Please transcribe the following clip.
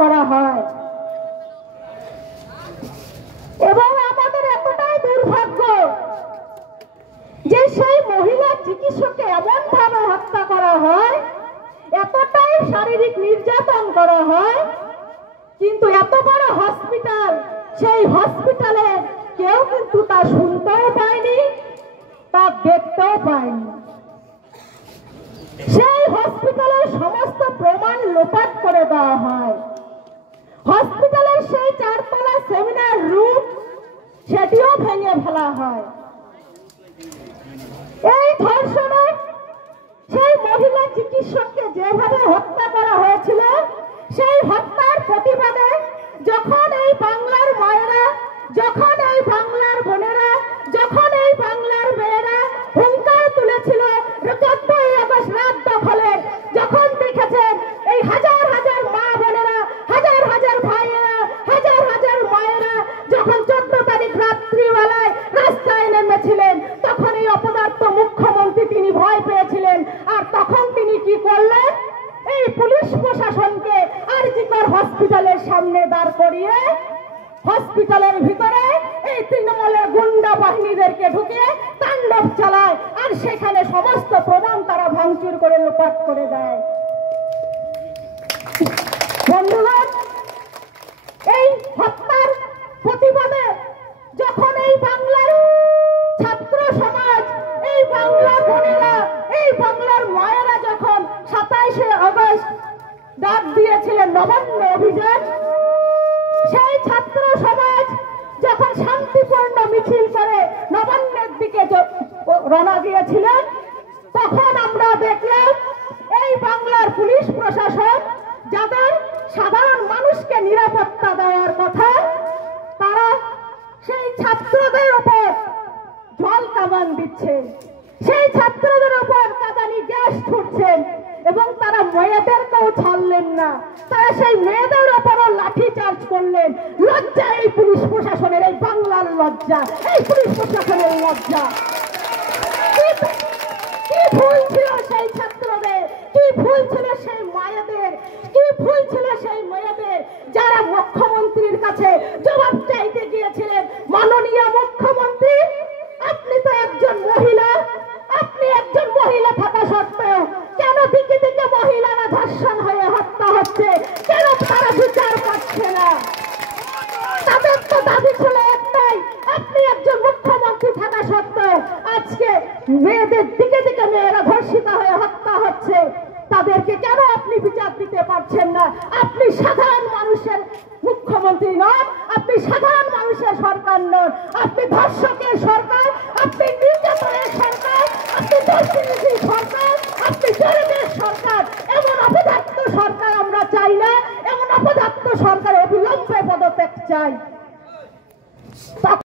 করা হয়। এবং আমাদের এতটাই দুর্ভাগ্য যে সেই মহিলা চিকিৎসককে এমন ভাবে হত্যা করা হয়, এতটাই শারীরিক নির্যাতন করা হয়, কিন্তু এত বড় হসপিটাল, সেই হসপিটালে কেউ কিন্তু তা শুনতেও পায়নি, তা দেখতেও পায়নি। সেই হসপিটালের সমস্ত প্রমাণ লোপাট করে দেওয়া হয়। হসপিটালের সেই 4 তলা সেমিনার রুম, সেটিও ভেঙে ফেলা হয়। এই ধর্ষণে সেই মহিলা চিকিৎসককে যেভাবে হত্যা করা হয়েছিল, সেই হত্যার প্রতিবাদে যখন এই বাংলার মায়েরা, যখন এই বাংলার বোনেরা, যখন এই বাংলার মেয়েরা হুঙ্কার তুলেছিল 14ই আগস্ট রাত দখলে, যখন দেখেছেন এই হাজার হাজার মা বোনেরা, হাজার হাজার ভাইয়েরা, হাজার হাজার মায়েরা যখন 14 তারিখ রাত্রিবেলায় রাস্তায় নেমেছিলেন, তখন এই অপদার্থ মুখ্যমন্ত্রী তিনি ভয় পেয়েছিলেন। আর তখন তিনি কি করলেন? এই পুলিশ প্রশাসনকে আরজিকর হসপিটালের সামনে দাঁড় করিয়ে হসপিটালের ভিতরে এই তৃণমূলের গুন্ডা বাহিনীদেরকে ঢুকিয়ে তাণ্ডব চালায়, আর সেখানে সমস্ত প্রমাণ তারা ভাঙচুর করে লোপাট করে দেয়। বন্ধুগণ, এই হত্যার প্রতিবাদে যখন এই বাংলার ছাত্র সমাজ, এই বাংলার বোনেরা, এই বাংলার মায়েরা যখন 27শে আগস্ট ডাক দিয়েছিলেন নবান্ন অভিযান, সেই ছাত্র সমাজ যখন শান্তিপূর্ণ মিছিল করে নবান্নের দিকে রওনা দিয়েছিলেন, তখন আমরা দেখলাম এই বাংলার পুলিশ প্রশাসন, যাদের সাধারণ মানুষকে নিরাপত্তা দেওয়ার কথা, তারা সেই ছাত্রদের উপর জল কামান দিচ্ছেন, সেই ছাত্রদের উপর কাঁদানি গ্যাস ছুটছেন, এবং তারা মেয়েদেরকেও ছাড়লেন না, তারা সেই মেয়েদের উপরও লাঠি চার্জ করলেন। লজ্জা এই পুলিশ প্রশাসনের, এই বাংলার লজ্জা, এই পুলিশ প্রশাসনের লজ্জা। কি ভুল ছিল সেই ছাত্রদের, কি ভুল ছিল সেই মায়েদের, কি ভুল ছিল সেই মেয়েদের, যারা মুখ্যমন্ত্রীর কাছে জবাব চাইতে গিয়েছিলেন। মাননীয় মুখ্যমন্ত্রী, আপনি তো একজন মহিলা, আপনি একজন মহিলা থাকা সত্ত্বেও কেন দিকে দিকে মহিলারা ধর্ষণ হয়ে হত্যা হচ্ছে, কেন তারা বিচার পাচ্ছে না? তাদের তো দাবি ছিল একটাই, আপনি একজন মুখ্যমন্ত্রী থাকা সত্ত্বেও আজকে মেয়েদের দিকে দিকে মেয়েরা ধর্ষিত হয়ে হত্যা হচ্ছে, তাদেরকে কেন আপনি বিচার দিতে পারছেন না? আপনি সাধারণ মানুষের মুখ্যমন্ত্রী নন, আপনি সাধারণ মানুষের সরকার নন, আপনি ধর্ষকের সরকার, আপনি নির্যাতনের সরকার, আপনি দুর্নীতির সরকার, আপনি জরিপের সরকার। এমন অপদার্থ সরকার আমরা চাই না, এমন অপদার্থ সরকার অবিলম্বে পদত্যাগ চাই।